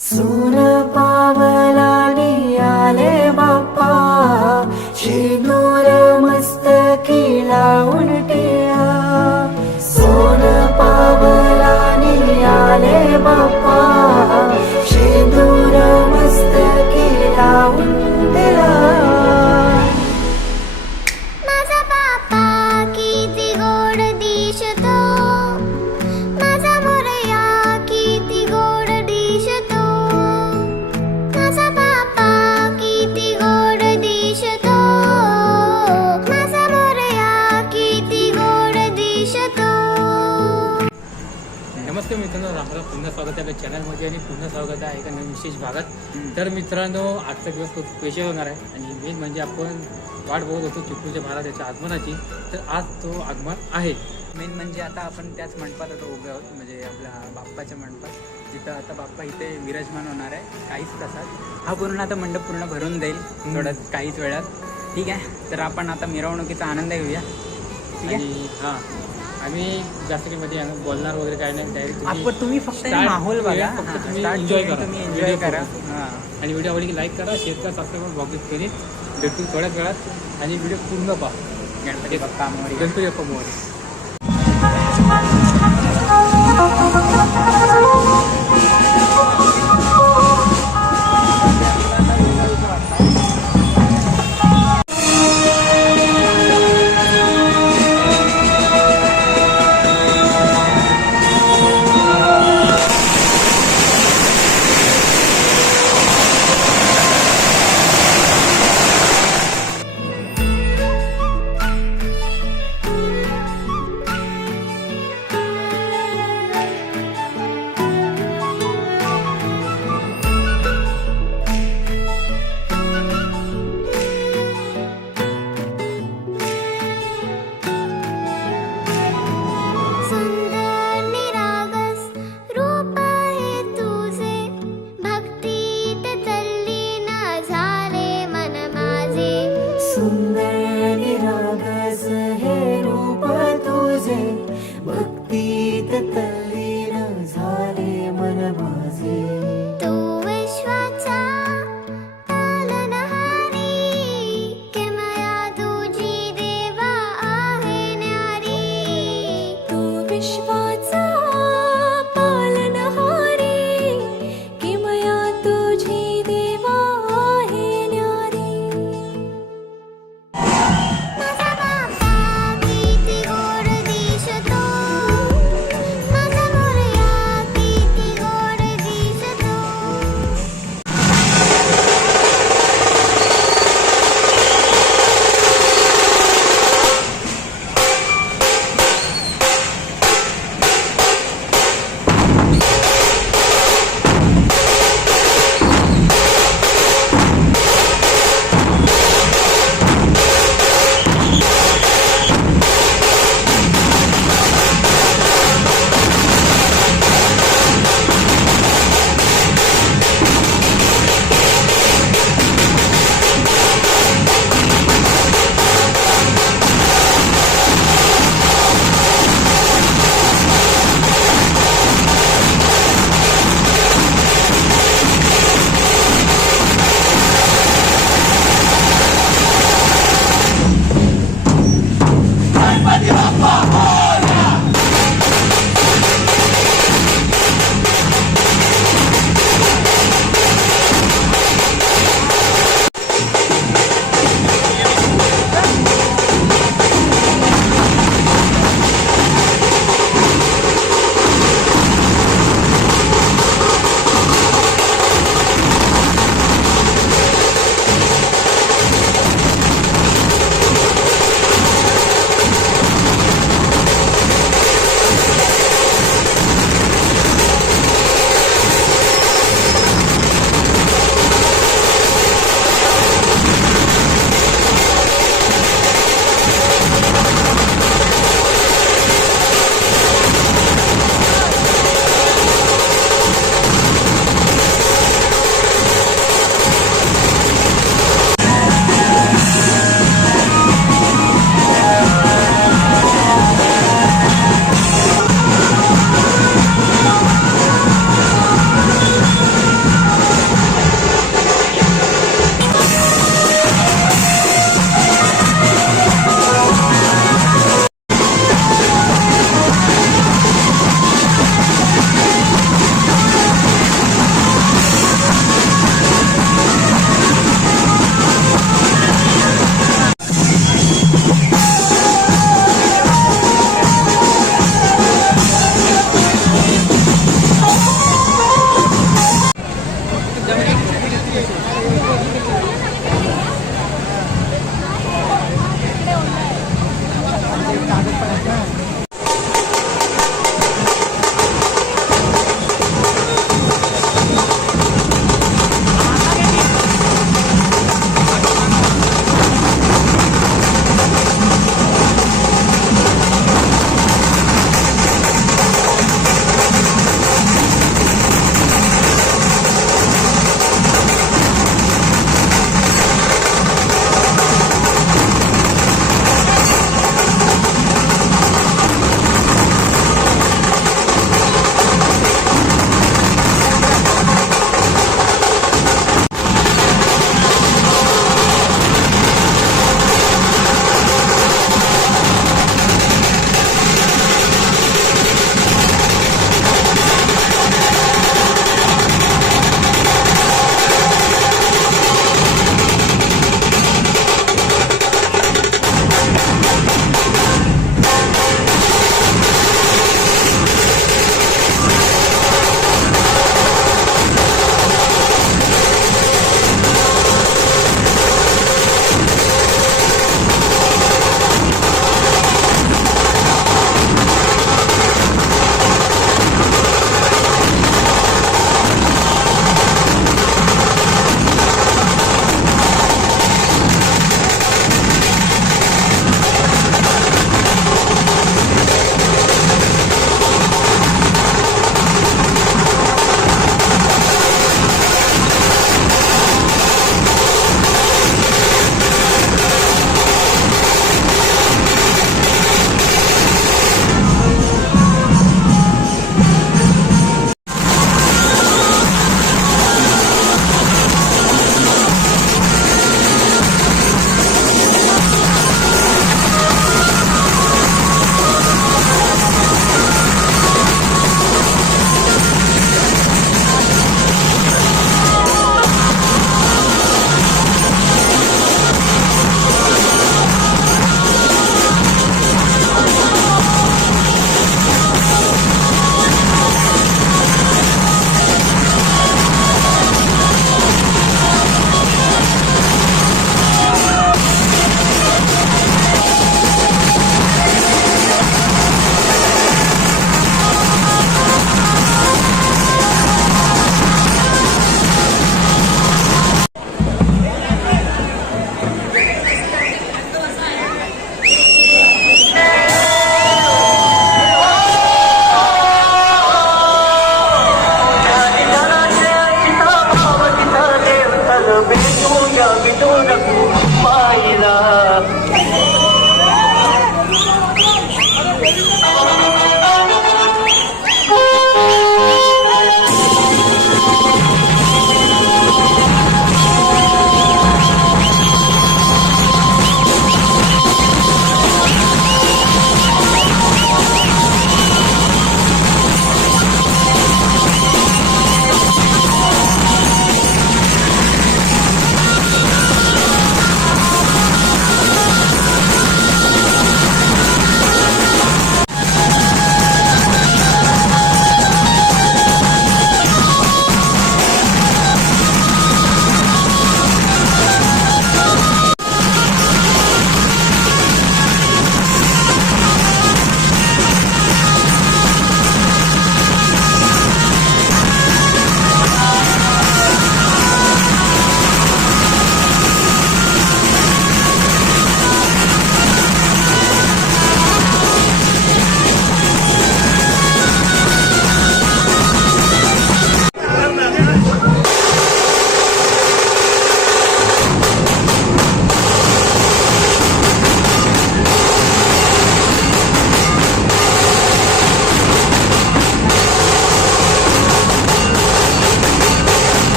So आपल्या चॅनलमध्ये आणि पुन्हा स्वागत आहे एका नवीन विशेष भागात. तर मित्रांनो आजचा दिवस खूप स्पेशल होणार आहे. आणि मेन म्हणजे आपण वाट बघत होतो चिपळूच्या महाराजाच्या आगमनाची. तर आज तो आगमन आहे. मेन म्हणजे आता आपण त्याच मंडपात आता उभे आहोत म्हणजे आपल्या बाप्पाच्या मंडपात. जिथं आता बाप्पा इथे विराजमान होणार आहे काहीच तासात हा पूर्ण आता मंडप पूर्ण भरून जाईल थोड्या काहीच वेळात. ठीक आहे? तर आपण आता मिरवणुकीचा आनंद घेऊया. ठीक आहे? हां आम्ही जास्त काही मध्ये बोलणार वगैरे काय नाही डायरेक्ट तुम्ही फक्त माहोल बघा फक्त हां, तुम्ही करून करा. तुम्ही एन्जॉय करा. हां आणि व्हिडिओ आवडली की लाईक करा शेअर करा सबस्क्राईब ब्लॉगिंग करीत भेटून थोड्याच वेळात आणि व्हिडिओ पूर्ण पहा गणपती बाप्पा. गणपती बाप्पा मोरे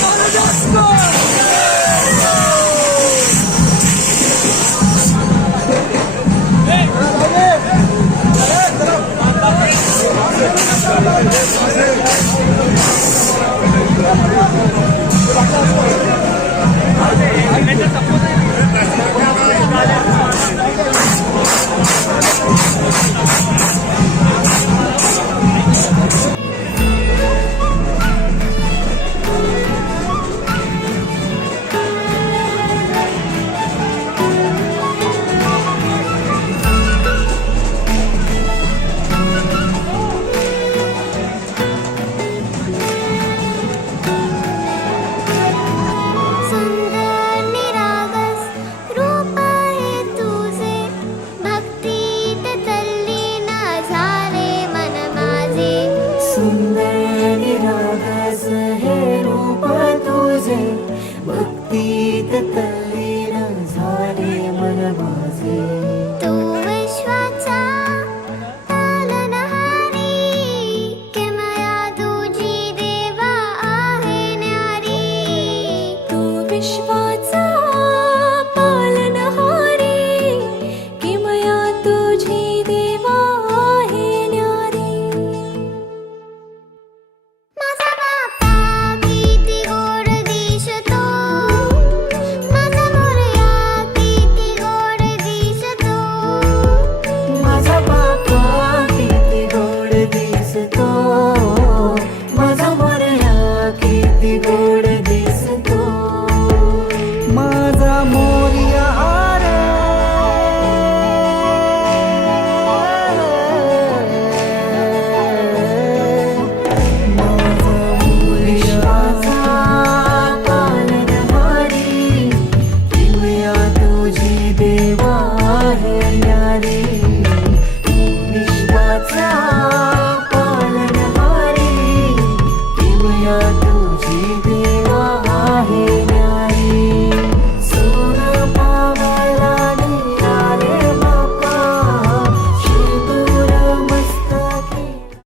Gotta